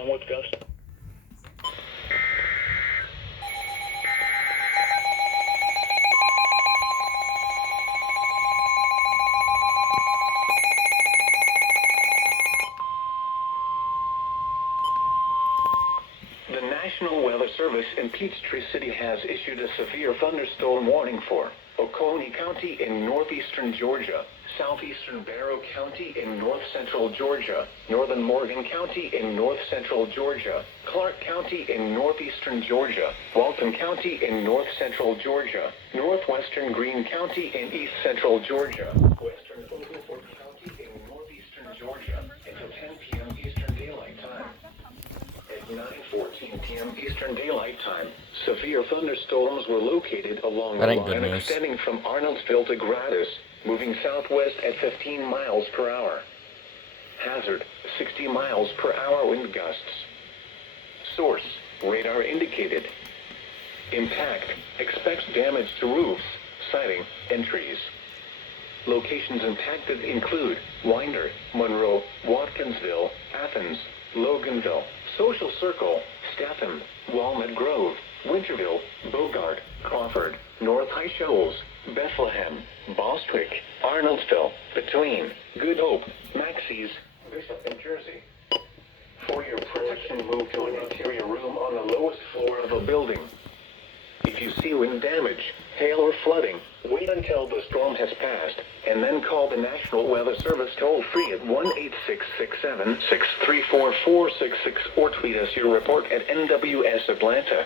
along with gust. The National Weather Service in Peachtree City has issued a severe thunderstorm warning for Oconee County in northeastern Georgia, southeastern Barrow County in north-central Georgia, northern Morgan County in north-central Georgia, Clark County in northeastern Georgia, Walton County in north-central Georgia, northwestern Greene County in east-central Georgia, western Oglethorpe County in northeastern Georgia until 10 p.m. Eastern Daylight Time. At 9:14 p.m. Eastern Daylight Time, severe thunderstorms were located along the line extending from Arnoldsville to Gradus, moving southwest at 15 miles per hour. Hazard, 60 miles per hour wind gusts. Source, radar indicated. Impact, expects damage to roofs, siding, and trees. Locations impacted include Winder, Monroe, Watkinsville, Athens, Loganville, Social Circle, Statham, Walnut Grove, Winterville, Bogart, Crawford, North High Shoals, Bethlehem, Bostwick, Arnoldsville, Between, Good Hope, Maxey's, Bishop, and Jersey. For your protection, move to an interior room on the lowest floor of a building. If you see wind damage, hail, or flooding, wait until the storm has passed, and then call the National Weather Service toll-free at 1-866-7-634-466 or tweet us your report at NWS Atlanta.